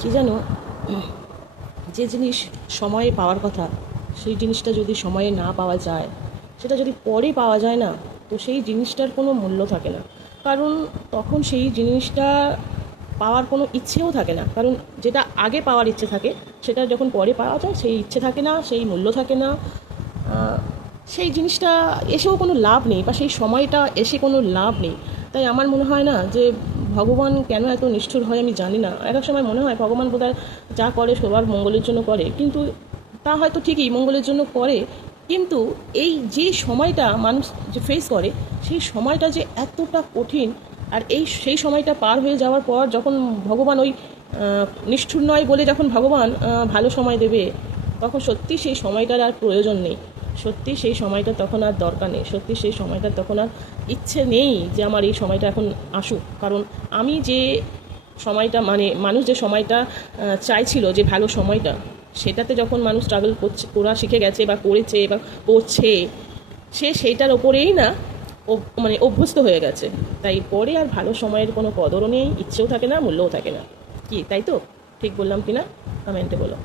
কি জানো, যে জিনিস সময়ে পাওয়ার কথা সেই জিনিসটা যদি সময়ে না পাওয়া যায়, সেটা যদি পরে পাওয়া যায় না, তো সেই জিনিসটার কোনো মূল্য থাকে না। কারণ তখন সেই জিনিসটা পাওয়ার কোনো ইচ্ছেও থাকে না। কারণ যেটা আগে পাওয়ার ইচ্ছে থাকে সেটা যখন পরে পাওয়া যায় সেই ইচ্ছে থাকে না, সেই মূল্য থাকে না। সেই জিনিসটা এসেও কোনো লাভ নেই, বা সেই সময়টা এসে কোনো লাভ নেই। তাই আমার মনে হয় না যে ভগবান কেন এত নিষ্ঠুর হয় আমি জানি না। এক এক সময় মনে হয় ভগবান বোধহয় যা করে সবার মঙ্গলের জন্য করে, কিন্তু তা হয়তো ঠিকই মঙ্গলের জন্য করে, কিন্তু এই যে সময়টা মানুষ যে ফেস করে সেই সময়টা যে এতটা কঠিন। আর সেই সময়টা পার হয়ে যাওয়ার পর যখন ভগবান ওই নিষ্ঠুর নয় বলে যখন ভগবান ভালো সময় দেবে, তখন সত্যি সেই সময়টার আর প্রয়োজন নেই। সত্যি সেই সময়টা তখন আর দরকার নেই। সত্যি সেই সময়টা তখন আর ইচ্ছে নেই যে আমার এই সময়টা এখন আসুক। কারণ আমি যে সময়টা, মানে মানুষ যে সময়টা চাইছিল, যে ভালো সময়টা, সেটাতে যখন মানুষ স্ট্রাগল করা শিখে গেছে বা করেছে বা করছে, সেইটার ওপরেই না মানে অভ্যস্ত হয়ে গেছে। তাই পরে আর ভালো সময়ের কোনো কদরও নেই, ইচ্ছেও থাকে না, মূল্যও থাকে না। কি তাই তো? ঠিক বললাম কি না? কমেন্টে বলো।